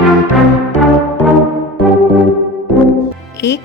एक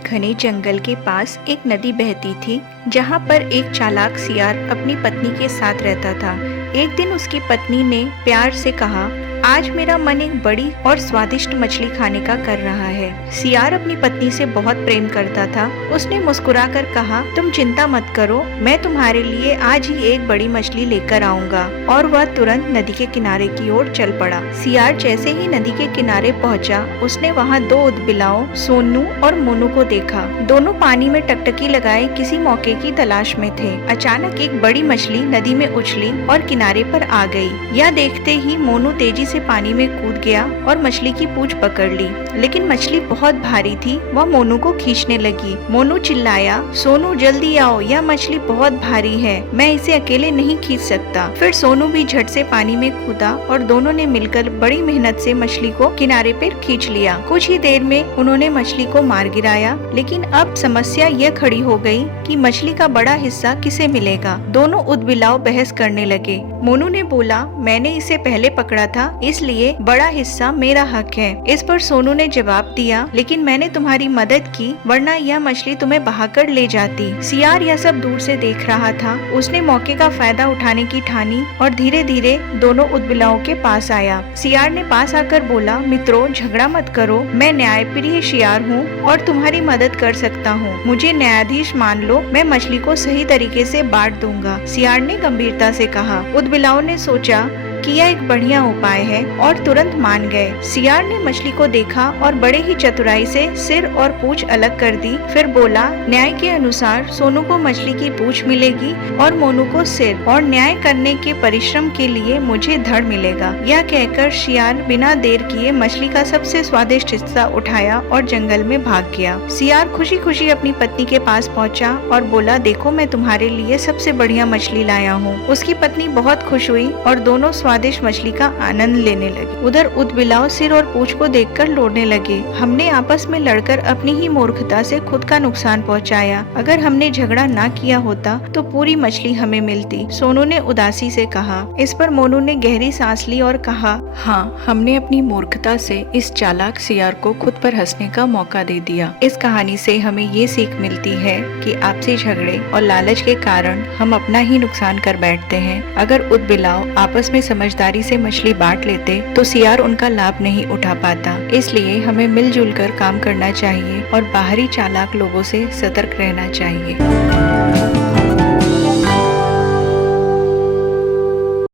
घने जंगल के पास एक नदी बहती थी, जहाँ पर एक चालाक सियार अपनी पत्नी के साथ रहता था। एक दिन उसकी पत्नी ने प्यार से कहा, आज मेरा मन एक बड़ी और स्वादिष्ट मछली खाने का कर रहा है। सियार अपनी पत्नी से बहुत प्रेम करता था। उसने मुस्कुराकर कहा, तुम चिंता मत करो, मैं तुम्हारे लिए आज ही एक बड़ी मछली लेकर आऊंगा। और वह तुरंत नदी के किनारे की ओर चल पड़ा। सियार जैसे ही नदी के किनारे पहुंचा, उसने वहां दो उदबिलाओं सोनू और मोनू को देखा। दोनों पानी में टकटकी लगाए किसी मौके की तलाश में थे। अचानक एक बड़ी मछली नदी में उछली और किनारे पर आ गई। यह देखते ही मोनू तेजी से पानी में कूद गया और मछली की पूंछ पकड़ ली, लेकिन मछली बहुत भारी थी। वह मोनू को खींचने लगी। मोनू चिल्लाया, सोनू जल्दी आओ, यह मछली बहुत भारी है, मैं इसे अकेले नहीं खींच सकता। फिर सोनू भी झट से पानी में कूदा और दोनों ने मिलकर बड़ी मेहनत से मछली को किनारे पर खींच लिया। कुछ ही देर में उन्होंने मछली को मार गिराया, लेकिन अब समस्या यह खड़ी हो गई कि मछली का बड़ा हिस्सा किसे मिलेगा। दोनों उदबिलाव बहस करने लगे। मोनू ने बोला, मैंने इसे पहले पकड़ा था, इसलिए बड़ा हिस्सा मेरा हक है। इस पर सोनू ने जवाब दिया, लेकिन मैंने तुम्हारी मदद की, वरना यह मछली तुम्हें बहाकर ले जाती। सियार यह सब दूर से देख रहा था। उसने मौके का फायदा उठाने की ठानी और धीरे धीरे दोनों उदबिलाओं के पास आया। सियार ने पास आकर बोला, मित्रों, झगड़ा मत करो, मैं न्यायप्रिय शियार हूँ और तुम्हारी मदद कर सकता हूँ। मुझे न्यायाधीश मान लो, मैं मछली को सही तरीके से बांट दूंगा। सियार ने गंभीरता से कहा। उदबिलाओं ने सोचा कि यह एक बढ़िया उपाय है और तुरंत मान गए। सियार ने मछली को देखा और बड़े ही चतुराई से सिर और पूंछ अलग कर दी। फिर बोला, न्याय के अनुसार सोनू को मछली की पूंछ मिलेगी और मोनू को सिर, और न्याय करने के परिश्रम के लिए मुझे धड़ मिलेगा। यह कहकर सियार बिना देर किए मछली का सबसे स्वादिष्ट हिस्सा उठाया और जंगल में भाग गया। सियार खुशी खुशी अपनी पत्नी के पास पहुँचा और बोला, देखो, मैं तुम्हारे लिए सबसे बढ़िया मछली लाया हूँ। उसकी पत्नी बहुत खुश हुई और दोनों स्वादिष्ट मछली का आनंद लेने लगे। उधर उदबिलाव सिर और पूंछ को देखकर लोड़ने लगे। हमने आपस में लड़कर अपनी ही मूर्खता से खुद का नुकसान पहुंचाया। अगर हमने झगड़ा ना किया होता तो पूरी मछली हमें मिलती। सोनू ने उदासी से कहा। इस पर मोनू ने गहरी सांस ली और कहा, हाँ, हमने अपनी मूर्खता से इस चालाक सियार को खुद पर हंसने का मौका दे दिया। इस कहानी से हमें ये सीख मिलती है कि आपसी झगड़े और लालच के कारण हम अपना ही नुकसान कर बैठते हैं। अगर उदबिलाव आपस में समझदारी से मछली बांट लेते तो सियार उनका लाभ नहीं उठा पाता। इसलिए हमें मिलजुल कर काम करना चाहिए और बाहरी चालाक लोगों से सतर्क रहना चाहिए।